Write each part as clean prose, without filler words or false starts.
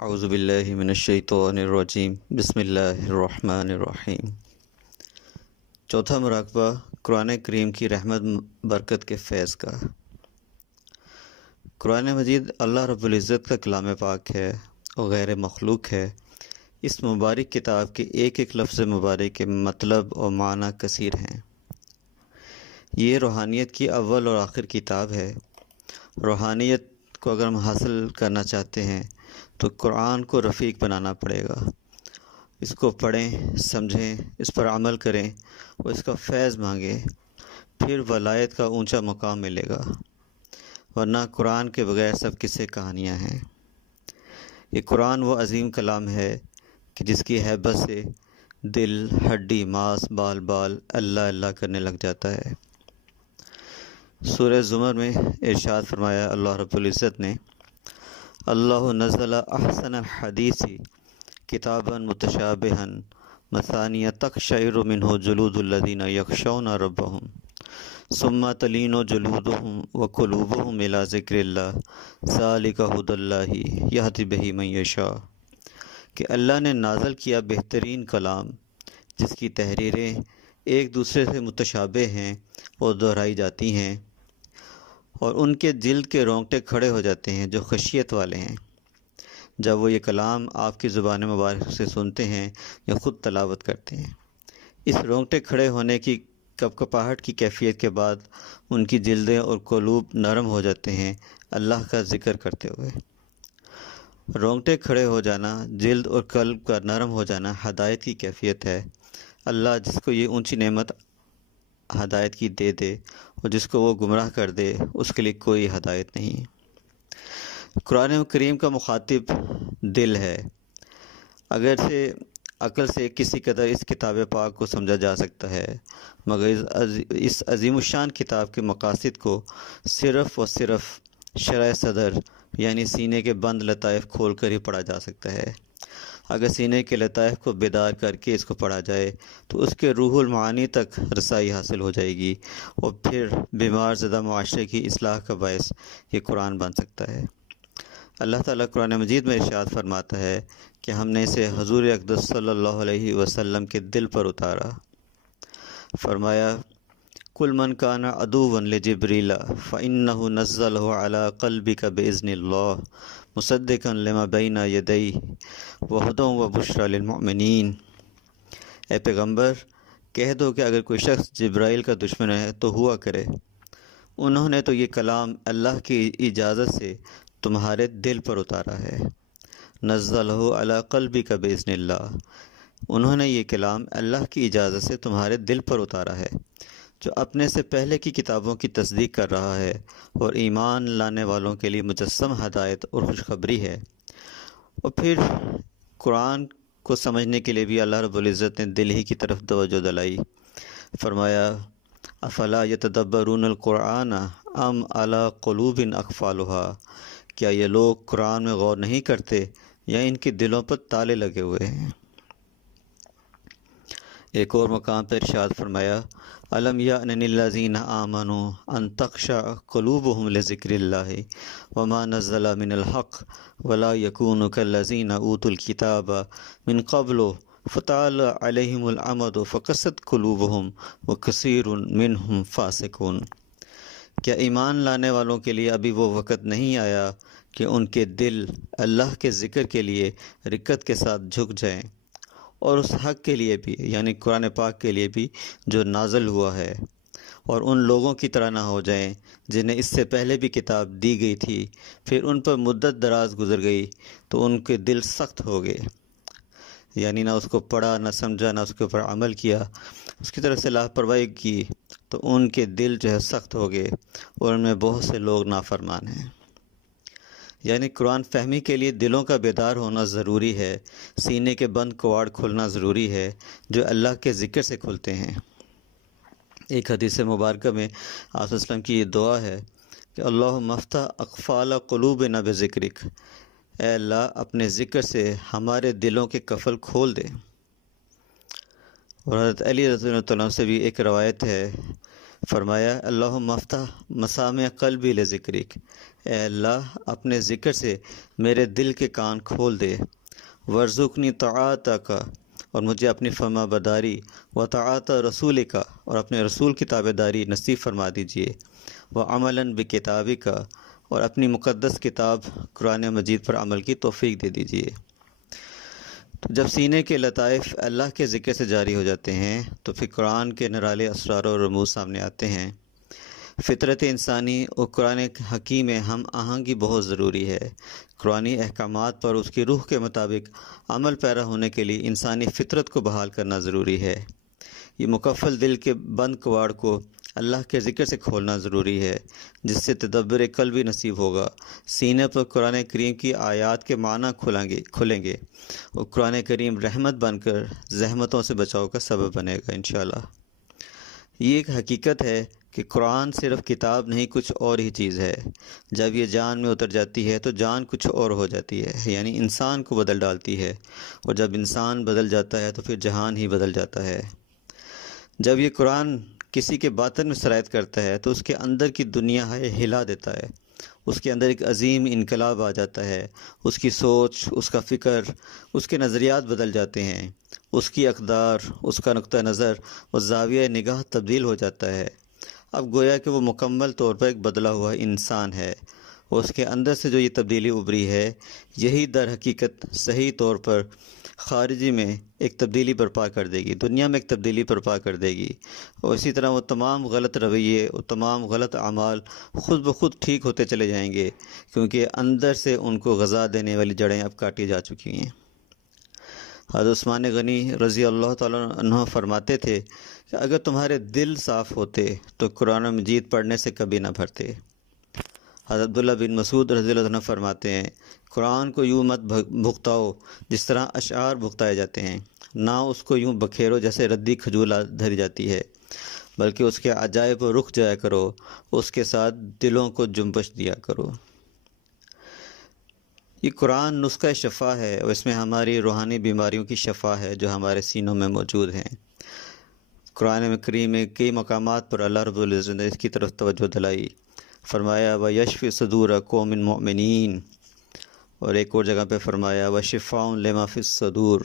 اعوذ باللہ من الشیطان الرجیم بسم اللہ الرحمن الرحیم۔ چوتھا مراقبہ قرآن کریم کی رحمت برکت کے فیض کا۔ قرآن مجید اللہ رب العزت کا کلام پاک ہے اور غیر مخلوق ہے۔ اس مبارک کتاب کے ایک ایک لفظ مبارک کے مطلب اور معنی کثیر ہیں۔ یہ روحانیت کی اول اور آخر کتاب ہے۔ روحانیت کو اگر ہم حاصل کرنا چاہتے ہیں تو قرآن کو رفیق بنانا پڑے گا۔ اس کو پڑھیں، سمجھیں، اس پر عمل کریں اور اس کا فیض مانگیں، پھر ولایت کا اونچا مقام ملے گا، ورنہ قرآن کے بغیر سب قصے کہانیاں ہیں۔ یہ قرآن وہ عظیم کلام ہے کہ جس کی ہیبت سے دل، ہڈی، ماس، بال بال اللہ اللہ کرنے لگ جاتا ہے۔ سورہ زمر میں ارشاد فرمایا اللہ رب العزت نے، اللہ نزل احسن الحدیث کتابا متشابہا مثانیہ تقشعر منہ جلود الذین یخشون ربہم ثم تلین جلودہم وقلوبہم الی ذکر اللہ ذالک ھدی اللہ یہدی بہ من یشاء، کہ اللہ نے نازل کیا بہترین کلام جس کی تحریریں ایک دوسرے سے متشابہ ہیں اور دہرائی جاتی ہیں، اور ان کے جلد کے رونگٹے کھڑے ہو جاتے ہیں جو خشیت والے ہیں جب وہ یہ کلام آپ کی زبان مبارک سے سنتے ہیں یا خود تلاوت کرتے ہیں۔ اس رونگٹے کھڑے ہونے کی کپکپاہٹ کی کیفیت کے بعد ان کی جلدیں اور قلوب نرم ہو جاتے ہیں اللہ کا ذکر کرتے ہوئے۔ رونگٹے کھڑے ہو جانا، جلد اور قلب کا نرم ہو جانا ہدایت کی کیفیت ہے۔ اللہ جس کو یہ اونچی نعمت ہدایت کی دے دے اور جس کو وہ گمراہ کر دے اس کے لیے کوئی ہدایت نہیں۔ قرآن کریم کا مخاطب دل ہے۔ اگرچہ عقل سے کسی قدر اس کتاب پاک کو سمجھا جا سکتا ہے، مگر اس عظیم الشان کتاب کے مقاصد کو صرف اور صرف شرح صدر یعنی سینے کے بند لطائف کھول کر ہی پڑھا جا سکتا ہے۔ اگر سینے کے لطائف کو بیدار کر کے اس کو پڑھا جائے تو اس کے روح المعانی تک رسائی حاصل ہو جائے گی، اور پھر بیمار زدہ معاشرے کی اصلاح کا باعث یہ قرآن بن سکتا ہے۔ اللہ تعالیٰ قرآن مجید میں ارشاد فرماتا ہے کہ ہم نے اسے حضور اقدس صلی اللہ علیہ وسلم کے دل پر اتارا۔ فرمایا، کل من کان عدوا لجبریل فإنہ نزلہ علی قلبک بإذن اللہ مصدقا لما بین یدیہ وہدی وبشری للمؤمنین۔ اے پیغمبر، کہہ دو کہ اگر کوئی شخص جبرائیل کا دشمن ہے تو ہوا کرے، انہوں نے تو یہ کلام اللہ کی اجازت سے تمہارے دل پر اتارا ہے۔ نزلہ علی قلبک بإذن اللہ، انہوں نے یہ کلام اللہ کی اجازت سے تمہارے دل پر اتارا ہے، جو اپنے سے پہلے کی کتابوں کی تصدیق کر رہا ہے اور ایمان لانے والوں کے لیے مجسم ہدایت اور خوشخبری ہے۔ اور پھر قرآن کو سمجھنے کے لیے بھی اللہ رب العزت نے دل ہی کی طرف توجہ دلائی۔ فرمایا، افلا یتدبرون القرآن ام علی قلوب اقفالها، کیا یہ لوگ قرآن میں غور نہیں کرتے یا ان کے دلوں پر تالے لگے ہوئے ہیں۔ ایک اور مقام پر ارشاد فرمایا، الم یأن للذین آمنوا ان تخشع قلوبهم لذکر اللہ وما نزل من الحق ولا یکونوا کالذین اوتوا الکتاب من قبل فطال علیہم الامد فقست قلوبهم وکثیر منہم فاسقون۔ کیا ایمان لانے والوں کے لیے ابھی وہ وقت نہیں آیا کہ ان کے دل اللہ کے ذکر کے لیے رکت کے ساتھ جھک جائیں، اور اس حق کے لیے بھی یعنی قرآن پاک کے لیے بھی جو نازل ہوا ہے، اور ان لوگوں کی طرح نہ ہو جائیں جنہیں اس سے پہلے بھی کتاب دی گئی تھی، پھر ان پر مدت دراز گزر گئی تو ان کے دل سخت ہو گئے، یعنی نہ اس کو پڑھا، نہ سمجھا، نہ اس کے اوپر عمل کیا، اس کی طرف سے لاپرواہی کی تو ان کے دل جو ہے سخت ہو گئے، اور ان میں بہت سے لوگ نافرمان ہیں۔ یعنی قرآن فہمی کے لیے دلوں کا بیدار ہونا ضروری ہے، سینے کے بند کواڑ کھلنا ضروری ہے جو اللہ کے ذکر سے کھلتے ہیں۔ ایک حدیث مبارکہ میں آپ صلی اللہ علیہ وسلم کی یہ دعا ہے کہ اللہم افتح اقفال قلوبنا بذکرک، اے اللہ اپنے ذکر سے ہمارے دلوں کے قفل کھول دے۔ اور حضرت علی رضی اللہ عنہ سے بھی ایک روایت ہے، فرمایا اللہم افتح مسامع قلبی لذکرک، اے اللہ اپنے ذکر سے میرے دل کے کان کھول دے، ورزقنی طاعتک، اور مجھے اپنی فرما برداری، و طاعت رسولک، اور اپنے رسول کی تابع داری نصیب فرما دیجیے، و عملاً بکتابک، اور اپنی مقدس کتاب قرآن مجید پر عمل کی توفیق دے دیجیے۔ تو جب سینے کے لطائف اللہ کے ذکر سے جاری ہو جاتے ہیں تو پھر قرآن کے نرالے اسرار و رموز سامنے آتے ہیں۔ فطرت انسانی اور قرآن حکیم میں ہم آہنگی بہت ضروری ہے۔ قرآنی احکامات پر اس کی روح کے مطابق عمل پیرا ہونے کے لیے انسانی فطرت کو بحال کرنا ضروری ہے۔ یہ مکفل دل کے بند کواڑ کو اللہ کے ذکر سے کھولنا ضروری ہے، جس سے تدبر قلبی نصیب ہوگا، سینے پر قرآن کریم کی آیات کے معنی کھلیں گے اور قرآن کریم رحمت بن کر زحمتوں سے بچاؤ کا سبب بنے گا انشاءاللہ۔ یہ ایک حقیقت ہے کہ قرآن صرف کتاب نہیں، کچھ اور ہی چیز ہے۔ جب یہ جان میں اتر جاتی ہے تو جان کچھ اور ہو جاتی ہے، یعنی انسان کو بدل ڈالتی ہے، اور جب انسان بدل جاتا ہے تو پھر جہان ہی بدل جاتا ہے۔ جب یہ قرآن کسی کے باطن میں سرایت کرتا ہے تو اس کے اندر کی دنیا ہلا دیتا ہے، اس کے اندر ایک عظیم انقلاب آ جاتا ہے، اس کی سوچ، اس کا فکر، اس کے نظریات بدل جاتے ہیں، اس کی اقدار، اس کا نقطہ نظر اور زاویہ نگاہ تبدیل ہو جاتا ہے۔ اب گویا کہ وہ مکمل طور پر ایک بدلا ہوا انسان ہے، اور اس کے اندر سے جو یہ تبدیلی ابھری ہے، یہی در حقیقت صحیح طور پر خارجی میں ایک تبدیلی برپا کر دے گی، دنیا میں ایک تبدیلی برپا کر دے گی، اور اسی طرح وہ تمام غلط رویے اور تمام غلط اعمال خود بخود ٹھیک ہوتے چلے جائیں گے، کیونکہ اندر سے ان کو غذا دینے والی جڑیں اب کاٹی جا چکی ہیں۔ حضرت عثمان غنی رضی اللہ تعالیٰ عنہ فرماتے تھے کہ اگر تمہارے دل صاف ہوتے تو قرآن مجید پڑھنے سے کبھی نہ بھرتے۔ حضرت عبداللہ بن مسعود رضی اللہ عنہ فرماتے ہیں قرآن کو یوں مت بھگتاؤ جس طرح اشعار بھگتائے جاتے ہیں، نہ اس کو یوں بکھیرو جیسے ردی کھجور دھری جاتی ہے، بلکہ اس کے عجائب و رخ جایا کرو، اس کے ساتھ دلوں کو جنبش دیا کرو۔ یہ قرآن نسخہ شفا ہے، اور اس میں ہماری روحانی بیماریوں کی شفا ہے جو ہمارے سینوں میں موجود ہیں۔ قرآن کریم میں کئی مقامات پر اللہ رب العزت نے اس کی طرف توجہ دلائی، فرمایا وَيَشْفِ صُدُورَ قَوْمٍ مُؤْمِنِينَ، اور ایک اور جگہ پہ فرمایا وَشِفَاءٌ لِمَا فِي الصُّدُورِ،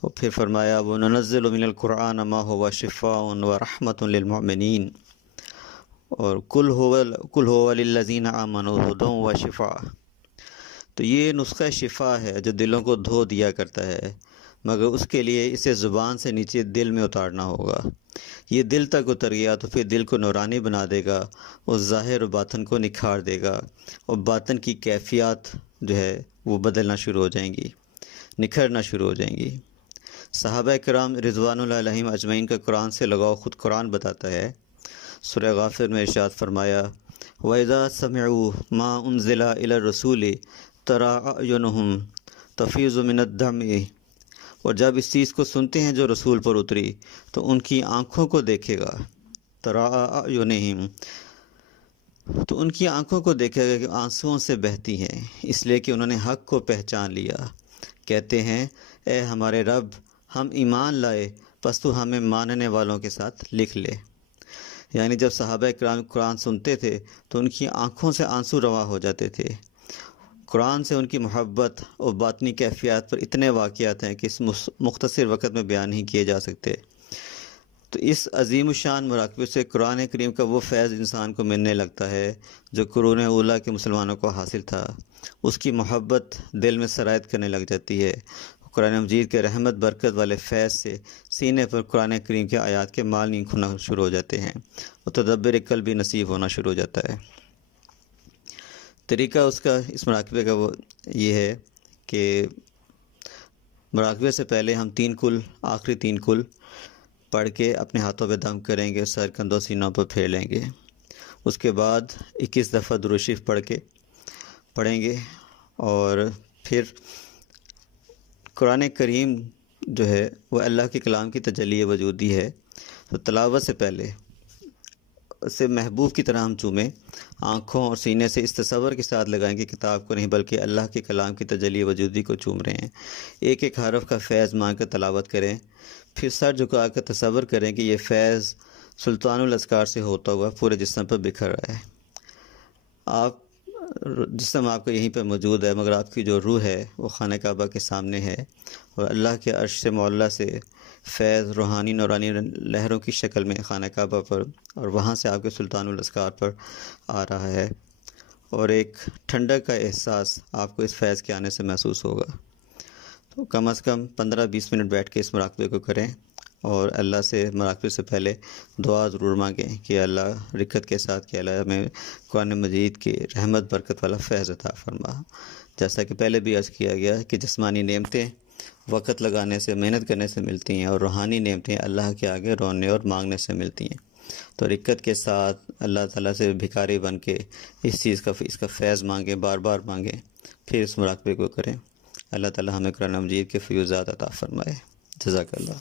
اور پھر فرمایا وَنُنَزِّلُ مِنَ الْقُرْآنِ مَا هُوَ شِفَاءٌ وَرَحْمَةٌ لِلْمُؤْمِنِينَ، اور قُلْ هُوَ لِلَّذِينَ آمَنُوا هُدًى وَشِفَاءٌ۔ تو یہ نسخہ شفا ہے جو دلوں کو دھو دیا کرتا ہے، مگر اس کے لیے اسے زبان سے نیچے دل میں اتارنا ہوگا۔ یہ دل تک اتر گیا تو پھر دل کو نورانی بنا دے گا، اور ظاہر و باطن کو نکھار دے گا، اور باطن کی کیفیات جو ہے وہ بدلنا شروع ہو جائیں گی، نکھرنا شروع ہو جائیں گی۔ صحابہ کرام رضوان اللہ علیہم اجمعین کا قرآن سے لگاؤ خود قرآن بتاتا ہے۔ سورہ غافر میں ارشاد فرمایا وَإِذَا سَمِعُوا مَا أُنزِلَ إِلَى الرَّسُولِ تَرَىٰ أَعْيُنُهُمْ تَفِيضُ مِنَ الدَّمْعِ، اور جب اس چیز کو سنتے ہیں جو رسول پر اتری تو ان کی آنکھوں کو دیکھے گا، تَرَىٰ أَعْيُنِهِمْ، تو ان کی آنکھوں کو دیکھے گا کہ آنسوؤں سے بہتی ہیں، اس لیے کہ انہوں نے حق کو پہچان لیا۔ کہتے ہیں اے ہمارے رب، ہم ایمان لائے، پس تو ہمیں ماننے والوں کے ساتھ لکھ لے۔ یعنی جب صحابہ کرام قرآن سنتے تھے تو ان کی آنکھوں سے آنسو رواں ہو جاتے تھے۔ قرآن سے ان کی محبت اور باطنی کیفیات پر اتنے واقعات ہیں کہ اس مختصر وقت میں بیان نہیں کیے جا سکتے۔ تو اس عظیم الشان مراقبے سے قرآن کریم کا وہ فیض انسان کو ملنے لگتا ہے جو قرون اولیٰ کے مسلمانوں کو حاصل تھا، اس کی محبت دل میں سرایت کرنے لگ جاتی ہے۔ قرآن مجید کے رحمت برکت والے فیض سے سینے پر قرآن کریم کے آیات کے معنی کھونا شروع ہو جاتے ہیں، اور تدبر قلبی نصیب ہونا شروع ہو جاتا ہے۔ طریقہ اس کا، اس مراقبے کا وہ یہ ہے کہ مراقبے سے پہلے ہم 3 کل، آخری 3 کل پڑھ کے اپنے ہاتھوں پہ دم کریں گے، سر کندھوں سینوں پر پھیر لیں گے۔ اس کے بعد 21 دفعہ درود شریف پڑھیں گے، اور پھر قرآن کریم جو ہے وہ اللہ کے کلام کی تجلی وجودی ہے، تو تلاوت سے پہلے اسے محبوب کی طرح ہم چومیں، آنکھوں اور سینے سے اس تصور کے ساتھ لگائیں کہ کتاب کو نہیں بلکہ اللہ کے کلام کی تجلی وجودی کو چوم رہے ہیں۔ ایک ایک حرف کا فیض مان کر تلاوت کریں، پھر سر جھکا کر تصور کریں کہ یہ فیض سلطان الاذکار سے ہوتا ہوا پورے جسم پر بکھر رہا ہے۔ جسم آپ کا یہیں پہ موجود ہے، مگر آپ کی جو روح ہے وہ خانہ کعبہ کے سامنے ہے، اور اللہ کے عرش سے معلیٰ سے فیض روحانی نورانی لہروں کی شکل میں خانہ کعبہ پر اور وہاں سے آپ کے سلطان الاذکار پر آ رہا ہے، اور ایک ٹھنڈک کا احساس آپ کو اس فیض کے آنے سے محسوس ہوگا۔ تو کم از کم 15-20 منٹ بیٹھ کے اس مراقبے کو کریں، اور اللہ سے مراقبے سے پہلے دعا ضرور مانگیں کہ اللہ رکت کے ساتھ کہ اللہ ہمیں قرآن مجید کی رحمت برکت والا فیض عطا فرما۔ جیسا کہ پہلے بھی عرض کیا گیا کہ جسمانی نعمتیں وقت لگانے سے، محنت کرنے سے ملتی ہیں، اور روحانی نعمتیں اللہ کے آگے رونے اور مانگنے سے ملتی ہیں۔ تو رکت کے ساتھ اللہ تعالیٰ سے بھکاری بن کے اس کا فیض مانگیں، بار بار مانگیں، پھر اس مراقبے کو کریں۔ اللہ تعالیٰ ہمیں قرآن مجید کے فیوزات عطا فرمائے۔ جزاک اللہ۔